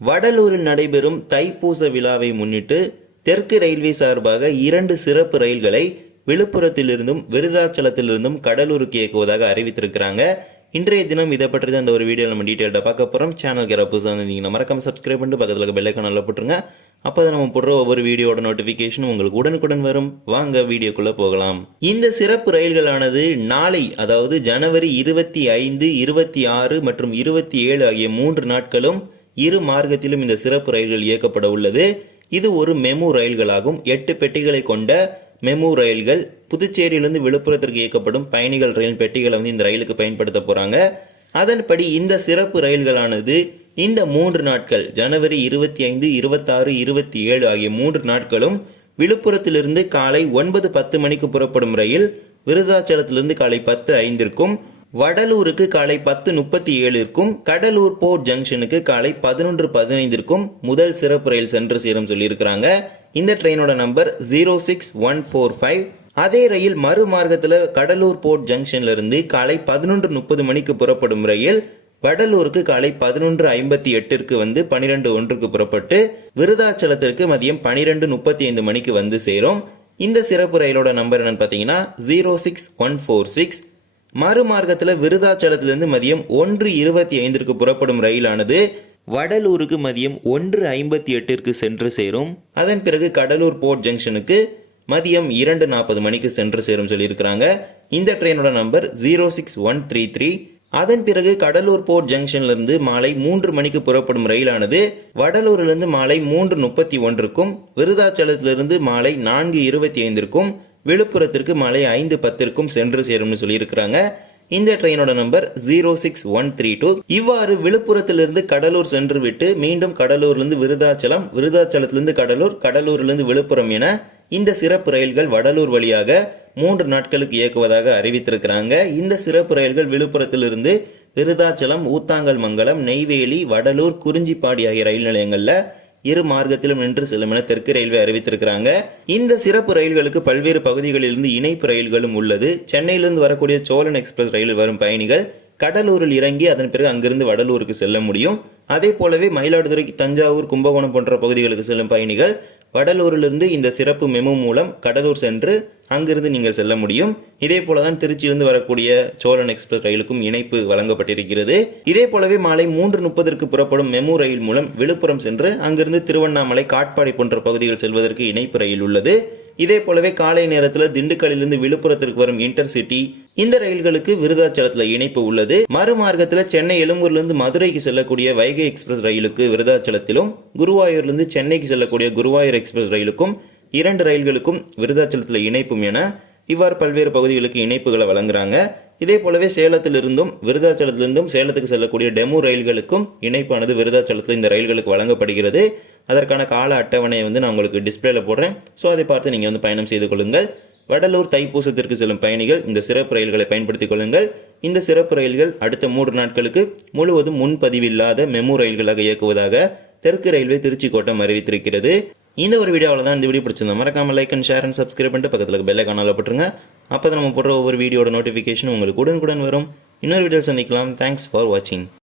வடலூரில் நடைபெறும் தைப்பூச விழாவை முன்னிட்டு தெற்கு ரயில்வே சார்பாக இரண்டு சிறப்பு ரயில்களை விழுப்புரத்திலிருந்தும் விருதாச்சலத்திலிருந்தும் கடலூருக்கு இயக்குவதாக அறிவித்திருக்கிறாங்க. இன்றைய தினம் இதை பற்றி தான் இந்த ஒரு வீடியோ நம்ம டீட்டெயில்டாக பார்க்க போகிறோம் சேனல் யாராவது புதுசாக இருந்தீங்கன்னா மறக்காம சப்ஸ்கிரைப் பண்ணிட்டு பக்கத்தில் இருக்க நல்லா போட்டுருங்க. அப்போ தான் நம்ம போடுற ஒவ்வொரு வீடியோட நோட்டிஃபிகேஷனும் உங்களுக்கு உடனுக்குடன் வரும். வாங்க வீடியோக்குள்ளே போகலாம். இந்த சிறப்பு ரயில்களானது நாளை அதாவது ஜனவரி இருபத்தி ஐந்து இருபத்தி ஆறு மற்றும் இருபத்தி ஏழு ஆகிய மூன்று நாட்களும் இரு மார்க்கத்திலும் இந்த சிறப்பு ரயில்கள் இயக்கப்பட உள்ளது. இது ஒரு மெமு ரயில்களாகும். எட்டு பெட்டிகளை கொண்ட மெமு ரயில்கள் புதுச்சேரியிலிருந்து விழுப்புரத்திற்கு இயக்கப்படும் பயணிகள் ரயில் பெட்டிகளை வந்து இந்த ரயிலுக்கு பயன்படுத்த போகிறாங்க அதன்படி இந்த சிறப்பு ரயில்களானது இந்த மூன்று நாட்கள் ஜனவரி இருபத்தி ஐந்து இருபத்தாறு இருபத்தி ஏழு ஆகிய மூன்று நாட்களும் விழுப்புரத்திலிருந்து காலை ஒன்பது பத்து மணிக்கு புறப்படும் ரயில் விருதாச்சலத்திலிருந்து காலை பத்து ஐந்திற்கும் வடலூருக்கு காலை பத்து முப்பத்தி ஏழிற்கும் கடலூர் போர்ட் ஜங்ஷனுக்கு காலை பதினொன்று பதினைந்திற்கும் முதல் சிறப்பு ரயில் சென்று சேரும் சொல்லியிருக்கிறாங்க. இந்த ட்ரெயினோட number zero six one four five. அதே ரயில் மறுமார்க்கத்தில் கடலூர் போர்ட் ஜங்ஷன்ல இருந்து காலை பதினொன்று முப்பது மணிக்கு புறப்படும் ரயில் வடலூருக்கு காலை பதினொன்று ஐம்பத்தி எட்டிற்கு வந்து பனிரெண்டு ஒன்றுக்கு புறப்பட்டு விருதாச்சலத்திற்கு மதியம் பனிரெண்டு முப்பத்தி ஐந்து மணிக்கு வந்து சேரும். இந்த சிறப்பு ரயிலோட நம்பர் என்னன்னு பார்த்தீங்கன்னா zero six one four six. மறுமார்க்கத்தில் விருதாச்சலத்திலிருந்து மதியம் ஒன்று இருபத்தி ஐந்திற்கு புறப்படும் ரயிலானது வடலூருக்கு மதியம் ஒன்று ஐம்பத்தி எட்டிற்கு சென்று சேரும். அதன் பிறகு கடலூர் போர்ட் ஜங்ஷனுக்கு மதியம் இரண்டு நாற்பது மணிக்கு சென்று சேரும் சொல்லியிருக்கிறாங்க. இந்த ட்ரெயினோட number zero six one three three. அதன் பிறகு கடலூர் போர்ட் ஜங்ஷன்லேருந்து மாலை மூன்று மணிக்கு புறப்படும் ரயிலானது வடலூரிலிருந்து மாலை மூன்று முப்பத்தி ஒன்றுக்கும் விருதாச்சலத்திலிருந்து மாலை நான்கு இருபத்தி ஐந்திற்கும் விழுப்புரத்திற்கு மாலை ஐந்து பத்திற்கும் சென்று சேரும்னு சொல்லியிருக்கிறாங்க. இந்த ட்ரெயினோட number zero six one three two இவ்வாறு விழுப்புரத்திலிருந்து கடலூர் சென்று விட்டு மீண்டும் கடலூர்லேருந்து விருதாச்சலம் விருதாச்சலத்திலிருந்து கடலூர் கடலூர்லேருந்து விழுப்புரம் என இந்த சிறப்பு ரயில்கள் வடலூர் வழியாக மூன்று நாட்களுக்கு இயக்குவதாக அறிவித்திருக்கிறாங்க. இந்த சிறப்பு ரயில்கள் விழுப்புரத்திலிருந்து விருதாச்சலம் ஊத்தாங்கல் மங்கலம் நெய்வேலி வடலூர் குறிஞ்சிப்பாடி ஆகிய ரயில் நிலையங்களில் இரு மார்க்கத்திலும் நின்று செல்லும் என தெற்கு ரயில்வே அறிவித்திருக்கிறாங்க. இந்த சிறப்பு ரயில்களுக்கு பல்வேறு பகுதிகளிலிருந்து இணைப்பு ரயில்களும் உள்ளது. சென்னையிலிருந்து வரக்கூடிய சோழன் எக்ஸ்பிரஸ் ரயிலில் வரும் பயணிகள் கடலூரில் இறங்கி அதன் பிறகு அங்கிருந்து வடலூருக்கு செல்ல முடியும். அதே போலவே மயிலாடுதுறை தஞ்சாவூர் கும்பகோணம் போன்ற பகுதிகளுக்கு செல்லும் பயணிகள் வடலூரிலிருந்து இந்த சிறப்பு மெமு மூலம் கடலூர் சென்று அங்கிருந்து நீங்கள் செல்ல முடியும். இதே போலதான் திருச்சியிலிருந்து வரக்கூடிய சோழன் எக்ஸ்பிரஸ் ரயிலுக்கும் இணைப்பு வழங்கப்பட்டிருக்கிறது. இதே போலவே மாலை மூன்று முப்பதற்கு புறப்படும் மெமு ரயில் மூலம் விழுப்புரம் சென்று அங்கிருந்து திருவண்ணாமலை காட்பாடி போன்ற பகுதிகள் செல்வதற்கு இணைப்பு ரயில் உள்ளது. இதே போலவே காலை நேரத்தில் திண்டுக்கல்லிலிருந்து விழுப்புரத்திற்கு வரும் இன்டர்சிட்டி இந்த ரயில்களுக்கு விருதாச்சலத்தில் இணைப்பு உள்ளது. மறுமார்க்கத்தில் சென்னை எழும்பூர்லேருந்து மதுரைக்கு செல்லக்கூடிய வைகை எக்ஸ்பிரஸ் ரயிலுக்கு விருதாச்சலத்திலும் குருவாயூர்லேருந்து சென்னைக்கு செல்லக்கூடிய குருவாயூர் எக்ஸ்பிரஸ் ரயிலுக்கும் இரண்டு ரயில்களுக்கும் விருதாச்சலத்தில் இணைப்பும் என இவ்வாறு பல்வேறு பகுதிகளுக்கு இணைப்புகளை வழங்குறாங்க. இதே போலவே சேலத்திலிருந்தும் விருதாச்சலத்திலிருந்தும் சேலத்துக்கு செல்லக்கூடிய டெமு ரயில்களுக்கும் இணைப்பானது விருதாச்சலத்தில் இந்த ரயில்களுக்கு வழங்கப்படுகிறது. அதற்கான கால அட்டவணையை வந்து நான் உங்களுக்கு டிஸ்பிளேல போடுறேன். ஸோ அதை பார்த்து நீங்கள் வந்து பயணம் செய்து கொள்ளுங்கள். வடலூர் தைப்பூசத்திற்கு செல்லும் பயணிகள் இந்த சிறப்பு ரயில்களை பயன்படுத்திக் கொள்ளுங்கள். இந்த சிறப்பு ரயில்கள் அடுத்த மூன்று நாட்களுக்கு முழுவதும் முன்பதிவில்லாத மெமு ரயில்களாக இயக்குவதாக தெற்கு ரயில்வே திருச்சி கோட்டம் அறிவித்திருக்கிறது. இந்த ஒரு வீடியோவில் தான் இந்த வீடியோ பிடிச்சிருந்தா மறக்காம like and share and subscribe பண்ணிட்டு பக்கத்தில் பெல்லை காணால போட்டுருங்க. அப்போ நம்ம போடுற ஒவ்வொரு வீடியோட நோட்டிஃபிகேஷன் உங்களுக்கு உடனுக்குடன் வரும். இன்னொரு வீடியோ சந்திக்கலாம். தேங்க்ஸ் ஃபார் வாட்சிங்